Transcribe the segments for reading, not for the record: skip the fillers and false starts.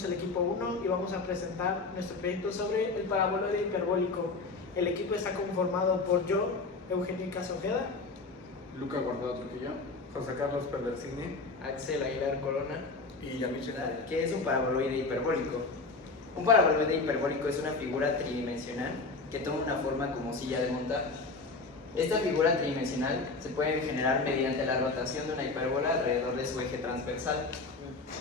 somos el equipo 1 y vamos a presentar nuestro proyecto sobre el paraboloide hiperbólico. El equipo está conformado por yo, Eugenio Casa Ojeda, Luca Guardado Trujillo, José Carlos Pellersini, Axel Aguilar Corona. y Yamil Chena. ¿Qué es un paraboloide hiperbólico? Un paraboloide hiperbólico es una figura tridimensional que toma una forma como silla de montar. Esta figura tridimensional se puede generar mediante la rotación de una hipérbola alrededor de su eje transversal.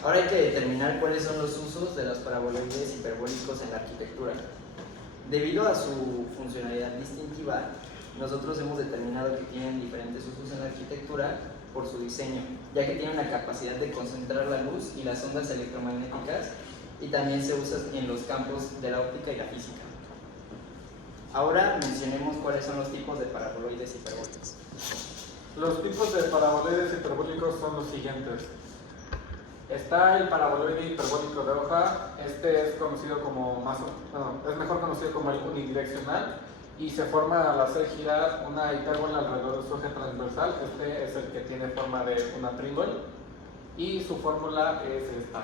Ahora hay que determinar cuáles son los usos de los paraboloides hiperbólicos en la arquitectura. Debido a su funcionalidad distintiva, nosotros hemos determinado que tienen diferentes usos en la arquitectura por su diseño, ya que tienen la capacidad de concentrar la luz y las ondas electromagnéticas, y también se usa en los campos de la óptica y la física. Ahora mencionemos cuáles son los tipos de paraboloides hiperbólicos. Los tipos de paraboloides hiperbólicos son los siguientes. Está el paraboloide hiperbólico de hoja. Este es conocido como es mejor conocido como el unidireccional y se forma al hacer girar una hipérbola alrededor de su eje transversal. Este es el que tiene forma de una tríngol y su fórmula es esta.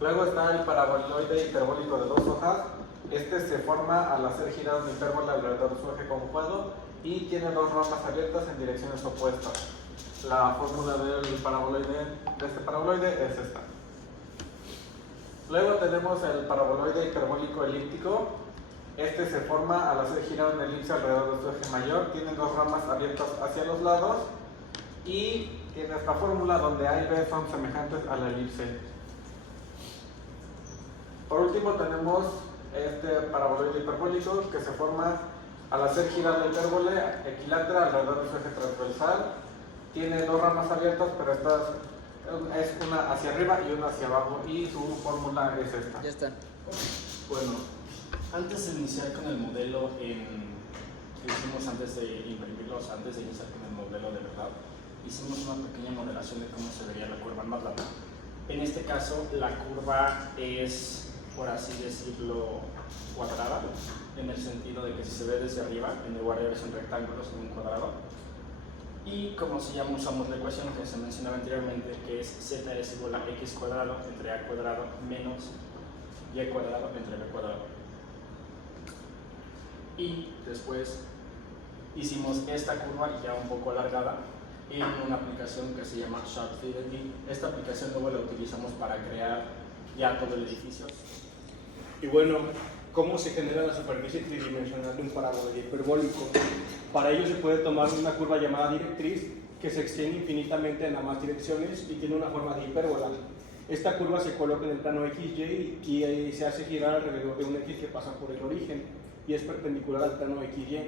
Luego está el paraboloide hiperbólico de dos hojas. Este se forma al hacer girar una hipérbola alrededor de su eje conjugado y tiene dos ramas abiertas en direcciones opuestas. La fórmula de este paraboloide es esta. Luego tenemos el paraboloide hiperbólico elíptico. Este se forma al hacer girar una elipse alrededor de su eje mayor. Tiene dos ramas abiertas hacia los lados y tiene esta fórmula donde A y B son semejantes a la elipse. Por último tenemos este paraboloide hiperbólico que se forma al hacer girar la hipérbole equilátera alrededor de su eje transversal. Tiene dos ramas abiertas, pero esta es una hacia arriba y una hacia abajo, y su fórmula es esta. Ya está. Bueno, antes de iniciar con el modelo que hicimos antes de imprimirlo, o sea, antes de iniciar con el modelo de verdad, hicimos una pequeña modelación de cómo se vería la curva en MATLAB. En este caso, la curva es, por así decirlo, cuadrada, en el sentido de que si se ve desde arriba, en lugar de verse un rectángulo, es un cuadrado. Y como si ya usamos la ecuación que se mencionaba anteriormente, que es z es igual a x cuadrado entre a cuadrado menos y cuadrado entre b cuadrado. Y después hicimos esta curva ya un poco alargada en una aplicación que se llama Sharp Fidelity. Esta aplicación luego la utilizamos para crear ya todo el edificio. Y bueno, ¿cómo se genera la superficie tridimensional de un paraboloide hiperbólico? Para ello se puede tomar una curva llamada directriz que se extiende infinitamente en ambas direcciones y tiene una forma de hipérbola. Esta curva se coloca en el plano XY y se hace girar alrededor de un X que pasa por el origen y es perpendicular al plano XY.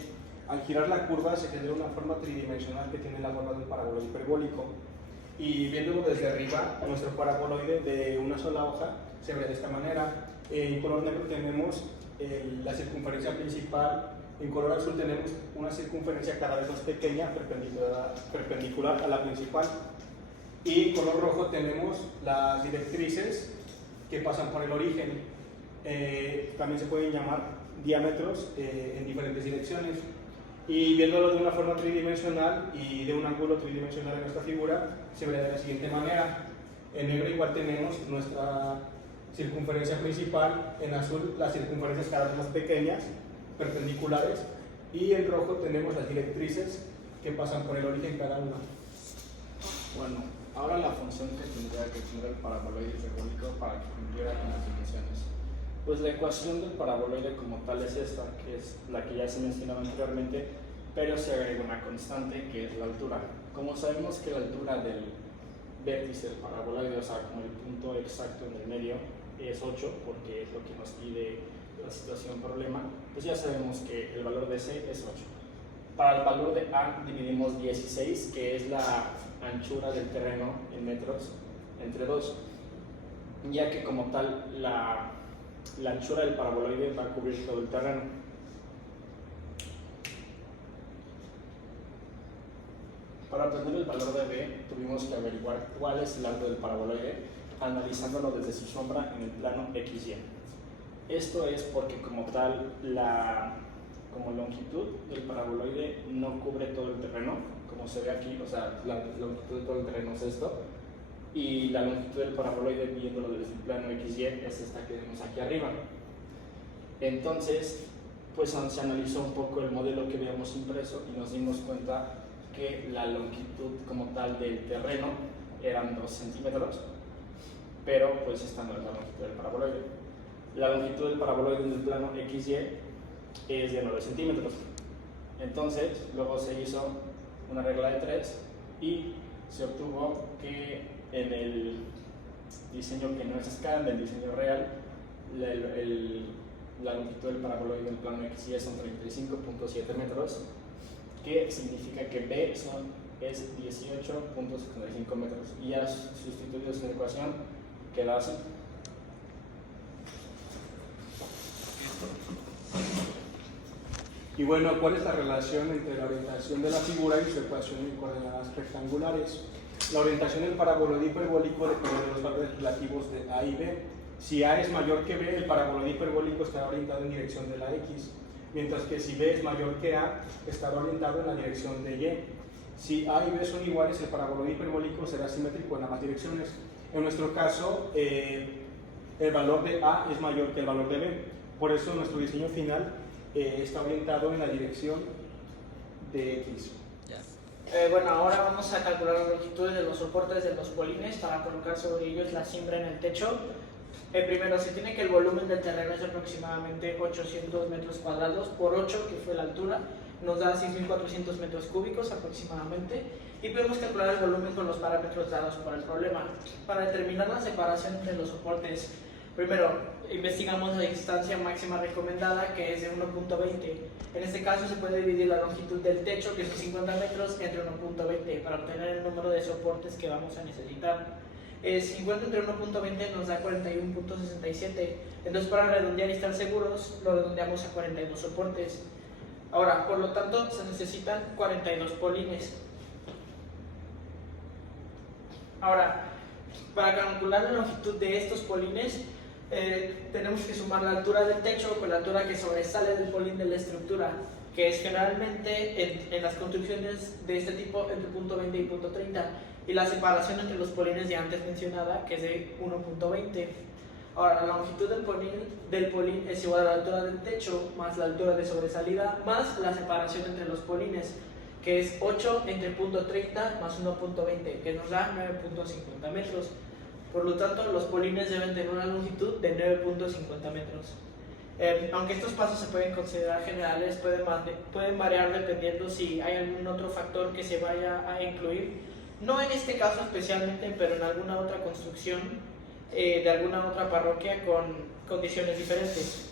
Al girar la curva se genera una forma tridimensional que tiene la forma de un paraboloide hiperbólico. Y viéndolo desde arriba, nuestro paraboloide de una sola hoja se ve de esta manera. En color negro tenemos la circunferencia principal, en color azul tenemos una circunferencia cada vez más pequeña, perpendicular a la principal, y en color rojo tenemos las directrices que pasan por el origen. También se pueden llamar diámetros en diferentes direcciones. Y viéndolo de una forma tridimensional y de un ángulo tridimensional en esta figura, se ve de la siguiente manera. En negro igual tenemos nuestra circunferencia principal, en azul las circunferencias cada vez más pequeñas, perpendiculares, y en rojo tenemos las directrices que pasan por el origen cada una. Bueno, ahora la función que tendría que tener el paraboloide hiperbólico para que cumpliera con las dimensiones. Pues la ecuación del paraboloide como tal es esta, que es la que ya se mencionaba anteriormente, pero se agrega una constante que es la altura. Como sabemos que la altura del vértice del paraboloide, o sea, como el punto exacto en el medio, es 8, porque es lo que nos pide la situación problema, pues ya sabemos que el valor de C es 8. Para el valor de A dividimos 16, que es la anchura del terreno en metros, entre 2, ya que como tal la anchura del paraboloide va a cubrir todo el terreno. Para obtener el valor de B tuvimos que averiguar cuál es el arco del paraboloide analizándolo desde su sombra en el plano XY. Esto es porque como tal como longitud del paraboloide no cubre todo el terreno, como se ve aquí, o sea, la longitud de todo el terreno es esto, y la longitud del paraboloide viéndolo desde el plano XY es esta que vemos aquí arriba. Entonces, pues se analizó un poco el modelo que habíamos impreso y nos dimos cuenta que la longitud como tal del terreno eran 2 centímetros, pero pues esta no es la longitud del paraboloide. La longitud del paraboloide en el plano XY es de 9 centímetros. Entonces, luego se hizo una regla de 3 y se obtuvo que en el diseño que no es escala, en el diseño real, la longitud del paraboloide en el plano XY son 35.7 metros, que significa que B es 18.75 metros. Y ya sustituidos en la ecuación, queda así. Y bueno, ¿cuál es la relación entre la orientación de la figura y su ecuación en coordenadas rectangulares? La orientación del paraboloide hiperbólico depende de los valores relativos de A y B. Si A es mayor que B, el paraboloide hiperbólico estará orientado en dirección de la X, mientras que si B es mayor que A, estará orientado en la dirección de Y. Si A y B son iguales, el paraboloide hiperbólico será simétrico en ambas direcciones. En nuestro caso, el valor de A es mayor que el valor de B, por eso nuestro diseño final está orientado en la dirección de X. Bueno, ahora vamos a calcular las longitudes de los soportes de los polines para colocar sobre ellos la cimbra en el techo. Primero, se tiene que el volumen del terreno es aproximadamente 800 metros cuadrados por 8, que fue la altura, nos da 6.400 metros cúbicos aproximadamente, y podemos calcular el volumen con los parámetros dados por el problema. Para determinar la separación entre los soportes, primero investigamos la distancia máxima recomendada, que es de 1.20. En este caso se puede dividir la longitud del techo, que son 50 metros, entre 1.20 para obtener el número de soportes que vamos a necesitar. 50 entre 1.20 nos da 41.67, entonces para redondear y estar seguros lo redondeamos a 42 soportes. Ahora, por lo tanto, se necesitan 42 polines. Ahora, para calcular la longitud de estos polines, tenemos que sumar la altura del techo con la altura que sobresale del polín de la estructura, que es generalmente en las construcciones de este tipo entre punto 20 y punto 30, y la separación entre los polines ya antes mencionada, que es de 1.20. Ahora, la longitud del polín es igual a la altura del techo más la altura de sobresalida más la separación entre los polines, que es 8 entre punto 30 más 1.20, que nos da 9.50 metros. Por lo tanto, los polines deben tener una longitud de 9.50 metros. Aunque estos pasos se pueden considerar generales, pueden variar dependiendo si hay algún otro factor que se vaya a incluir. No en este caso especialmente, pero en alguna otra construcción de alguna otra parroquia con condiciones diferentes.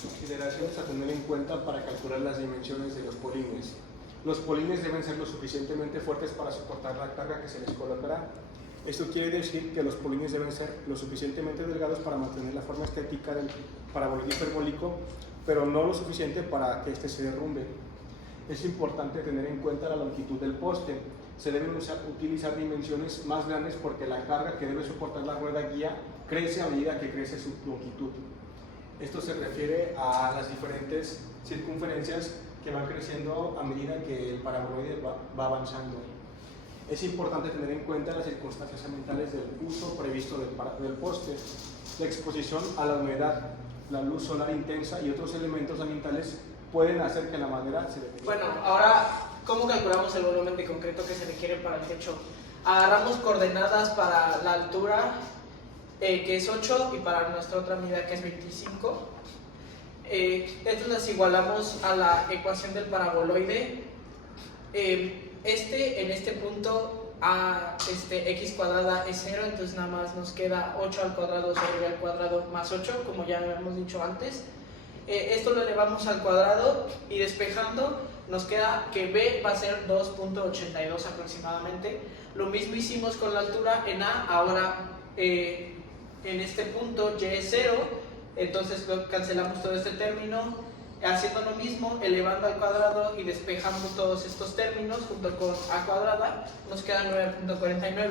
Consideraciones a tener en cuenta para calcular las dimensiones de los polines. Los polines deben ser lo suficientemente fuertes para soportar la carga que se les colocará. Esto quiere decir que los polines deben ser lo suficientemente delgados para mantener la forma estética del paraboloide hiperbólico, pero no lo suficiente para que éste se derrumbe. Es importante tener en cuenta la longitud del poste. Se deben utilizar dimensiones más grandes porque la carga que debe soportar la rueda guía crece a medida que crece su longitud. Esto se refiere a las diferentes circunferencias que van creciendo a medida que el paraboloide va avanzando. Es importante tener en cuenta las circunstancias ambientales del uso previsto del poste, la exposición a la humedad, la luz solar intensa y otros elementos ambientales pueden hacer que la madera se deteriore. Bueno, ahora, ¿cómo calculamos el volumen de concreto que se requiere para el techo? Agarramos coordenadas para la altura, que es 8, y para nuestra otra medida, que es 25. Estas las igualamos a la ecuación del paraboloide. En este punto x cuadrada es 0, entonces nada más nos queda 8 al cuadrado sobre b al cuadrado más 8, como ya hemos dicho antes. Esto lo elevamos al cuadrado y despejando nos queda que b va a ser 2.82 aproximadamente. Lo mismo hicimos con la altura en a. Ahora en este punto y es 0, entonces cancelamos todo este término. Haciendo lo mismo, elevando al cuadrado y despejando todos estos términos junto con a cuadrada, nos queda 9.49,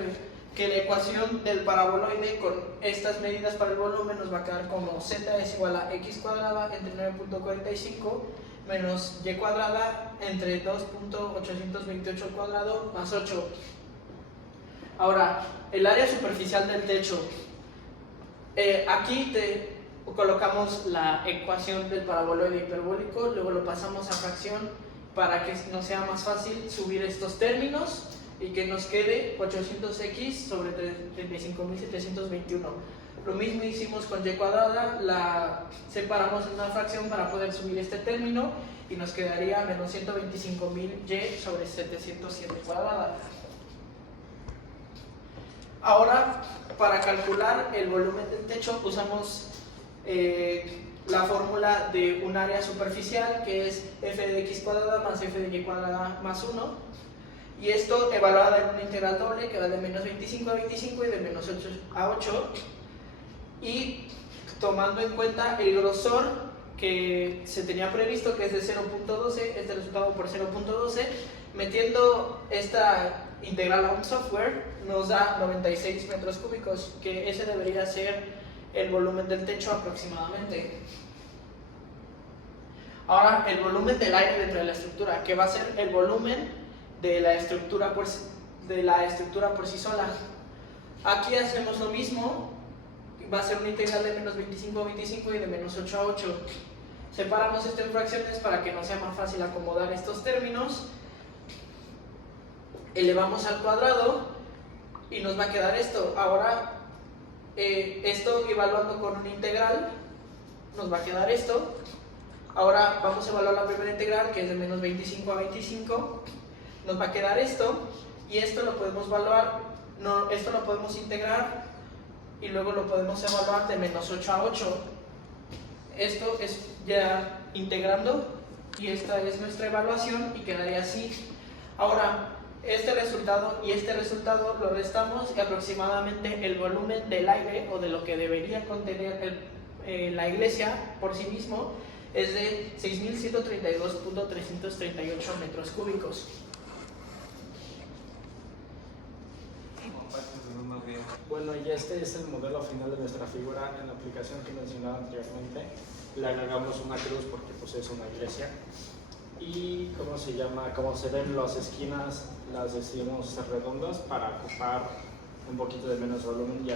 que la ecuación del paraboloide con estas medidas para el volumen nos va a quedar como z es igual a x cuadrada entre 9.45 menos y cuadrada entre 2.828 al cuadrado más 8. Ahora, el área superficial del techo. Aquí colocamos la ecuación del paraboloide hiperbólico, luego lo pasamos a fracción para que nos sea más fácil subir estos términos y que nos quede 800x sobre 35.721. Lo mismo hicimos con y cuadrada, la separamos en una fracción para poder subir este término y nos quedaría menos 125.000y sobre 707 cuadrada. Ahora, para calcular el volumen del techo usamos la fórmula de un área superficial, que es f de x cuadrada más f de y cuadrada más 1, y esto evaluada en una integral doble que va de menos 25 a 25 y de menos 8 a 8, y tomando en cuenta el grosor que se tenía previsto, que es de 0.12, este resultado por 0.12, metiendo esta integral a un software nos da 96 metros cúbicos, que ese debería ser el volumen del techo aproximadamente. Ahora, el volumen del aire dentro de la estructura, que va a ser el volumen de la estructura por sí sola. Aquí hacemos lo mismo, va a ser una integral de menos 25 a 25 y de menos 8 a 8. Separamos esto en fracciones para que nos sea más fácil acomodar estos términos. Elevamos al cuadrado y nos va a quedar esto. Ahora, esto evaluando con una integral, nos va a quedar esto. Ahora vamos a evaluar la primera integral, que es de menos 25 a 25. Nos va a quedar esto, y esto lo podemos evaluar, esto lo podemos integrar, y luego lo podemos evaluar de menos 8 a 8. Esto es ya integrando, y esta es nuestra evaluación, y quedaría así. Ahora, este resultado y este resultado lo restamos, y aproximadamente el volumen del aire, o de lo que debería contener la iglesia por sí mismo, es de 6.132.338 metros cúbicos. Bueno, y este es el modelo final de nuestra figura. En la aplicación que mencionaba anteriormente le agregamos una cruz porque pues es una iglesia, y como se ven las esquinas las decidimos redondas para ocupar un poquito de menos volumen y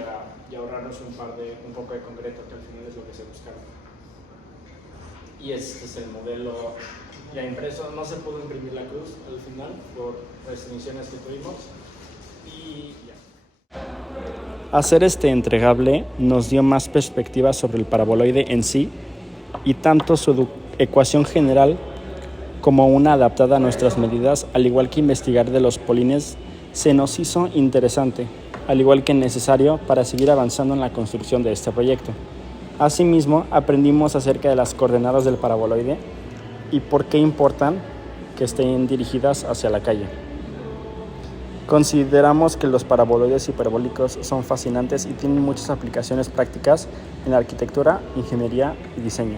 ahorrarnos un poco de concreto, que al final es lo que se buscaba. Y este es el modelo ya impreso. No se pudo imprimir la cruz al final por restricciones que tuvimos, y ya. Hacer este entregable nos dio más perspectiva sobre el paraboloide en sí, y tanto su ecuación general como una adaptada a nuestras medidas, al igual que investigar de los polines, se nos hizo interesante, al igual que necesario para seguir avanzando en la construcción de este proyecto. Asimismo, aprendimos acerca de las coordenadas del paraboloide y por qué importan que estén dirigidas hacia la calle. Consideramos que los paraboloides hiperbólicos son fascinantes y tienen muchas aplicaciones prácticas en la arquitectura, ingeniería y diseño.